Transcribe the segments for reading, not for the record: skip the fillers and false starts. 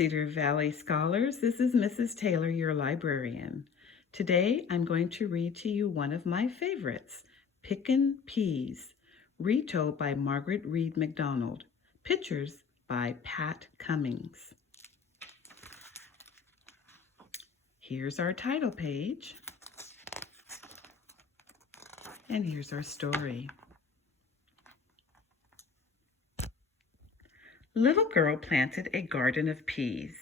Cedar Valley Scholars. This is Mrs. Taylor, your librarian. Today I'm going to read to you one of my favorites, Pickin' Peas, retold by Margaret Reed MacDonald. Pictures by Pat Cummings. Here's our title page. And here's our story. Little girl planted a garden of peas.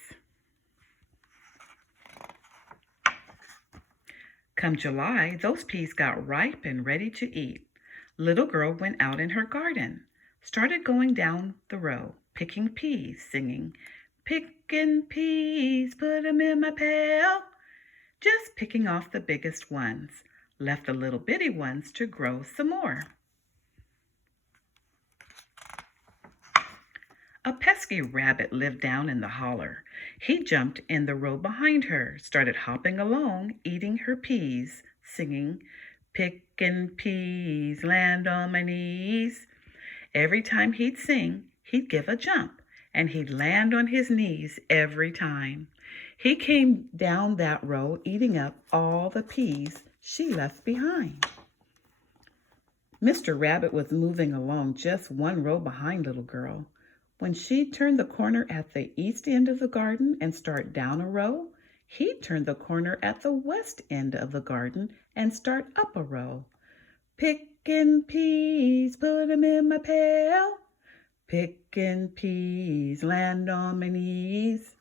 Come July, those peas got ripe and ready to eat. Little girl went out in her garden, started going down the row, picking peas, singing, "Pickin' peas, put 'em in my pail." Just picking off the biggest ones, left the little bitty ones to grow some more. A pesky rabbit lived down in the holler. He jumped in the row behind her, started hopping along, eating her peas, singing, "Pickin' peas, land on my knees." Every time he'd sing, he'd give a jump, and he'd land on his knees every time. He came down that row, eating up all the peas she left behind. Mr. Rabbit was moving along just one row behind Little Girl. When she turned the corner at the east end of the garden and start down a row, he'd turn the corner at the west end of the garden and start up a row. "Pickin' peas, put 'em in my pail. Pickin' peas, land on my knees."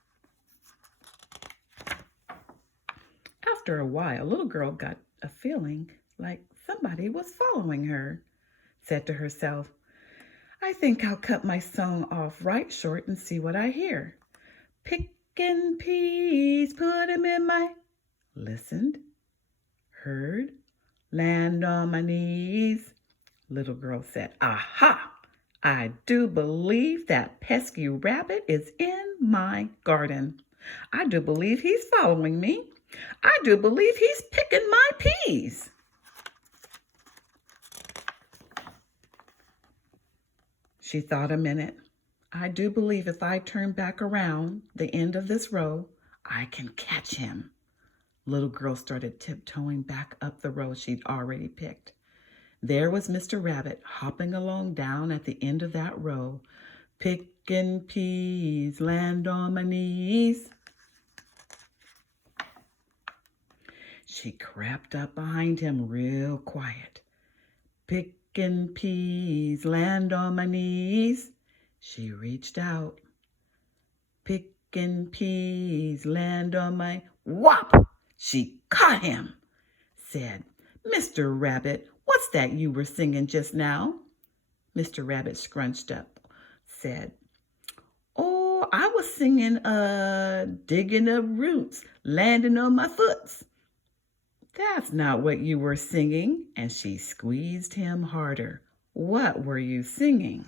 After a while, Little Girl got a feeling like somebody was following her. Said to herself, "I think I'll cut my song off right short and see what I hear. Pickin' peas, put 'em in my..." Listened, heard, "land on my knees." Little Girl said, "Aha! I do believe that pesky rabbit is in my garden. I do believe he's following me. I do believe he's picking my peas." She thought a minute. "I do believe if I turn back around the end of this row, I can catch him." Little Girl started tiptoeing back up the row she'd already picked. There was Mr. Rabbit hopping along down at the end of that row. "Pickin' peas, land on my knees." She crept up behind him real quiet. "Pickin' peas, land on my knees." She reached out. "Pickin' peas, land on my..." Whop! She caught him. Said, "Mr. Rabbit, what's that you were singing just now?" Mr. Rabbit scrunched up. Said, "Oh, I was singing, digging up roots, landing on my foots." "That's not what you were singing." And she squeezed him harder. "What were you singing?"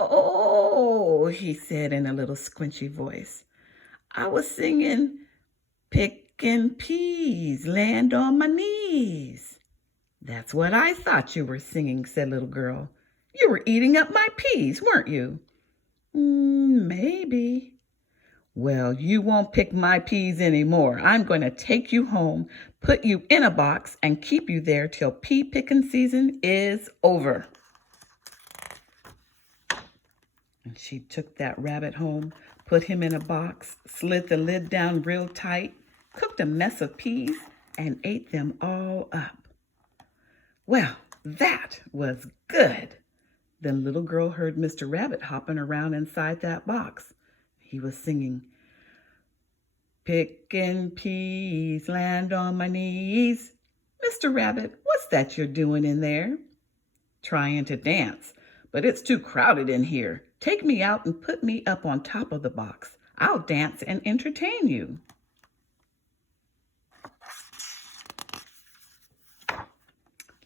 "Oh," he said in a little squinchy voice, "I was singing, 'Pickin' peas, land on my knees.'" "That's what I thought you were singing," said Little Girl. "You were eating up my peas, weren't you?" Maybe." "Well, you won't pick my peas anymore. I'm going to take you home, put you in a box, and keep you there till pea picking season is over." And she took that rabbit home, put him in a box, slid the lid down real tight, cooked a mess of peas, and ate them all up. Well, that was good. Then Little Girl heard Mr. Rabbit hopping around inside that box. He was singing, "Pickin' peas, land on my knees." "Mr. Rabbit, what's that you're doing in there?" "Trying to dance, but it's too crowded in here. Take me out and put me up on top of the box. I'll dance and entertain you."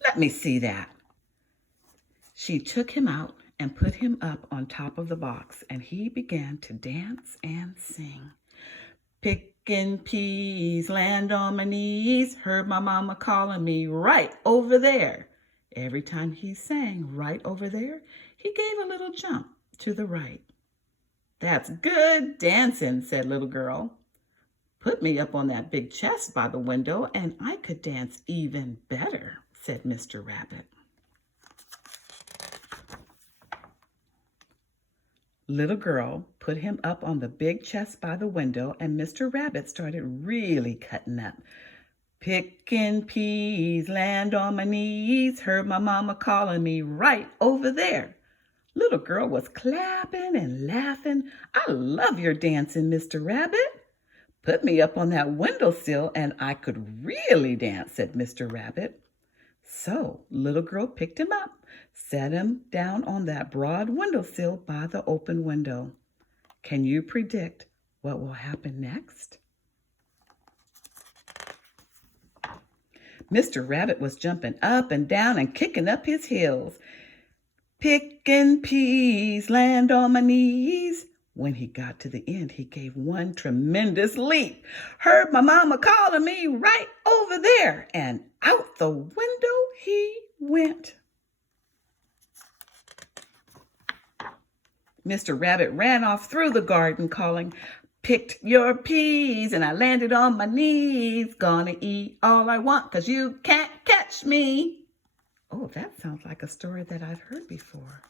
"Let me see that." She took him out and put him up on top of the box, and he began to dance and sing. "Pickin' peas, land on my knees. Heard my mama calling me right over there." Every time he sang right over there, he gave a little jump to the right. "That's good dancing," said Little Girl. "Put me up on that big chest by the window and I could dance even better," said Mr. Rabbit. Little Girl put him up on the big chest by the window, and Mr. Rabbit started really cutting up. "Pickin' peas, land on my knees, heard my mama calling me right over there." Little Girl was clapping and laughing. "I love your dancing, Mr. Rabbit. Put me up on that windowsill and I could really dance," said Mr. Rabbit. So Little Girl picked him up, set him down on that broad windowsill by the open window. Can you predict what will happen next? Mr. Rabbit was jumping up and down and kicking up his heels. "Pickin' peas, land on my knees." When he got to the end, he gave one tremendous leap. "Heard my mama calling me right over there," and out the window he went. Mr. Rabbit ran off through the garden calling, "Picked your peas and I landed on my knees. Gonna eat all I want 'cause you can't catch me." Oh, that sounds like a story that I've heard before.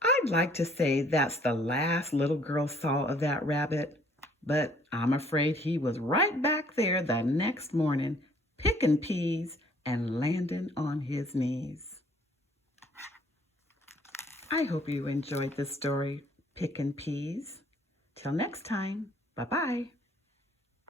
I'd like to say that's the last Little Girl saw of that rabbit, but I'm afraid he was right back there the next morning, picking peas and landing on his knees. I hope you enjoyed this story, Pickin' Peas. Till next time, bye-bye.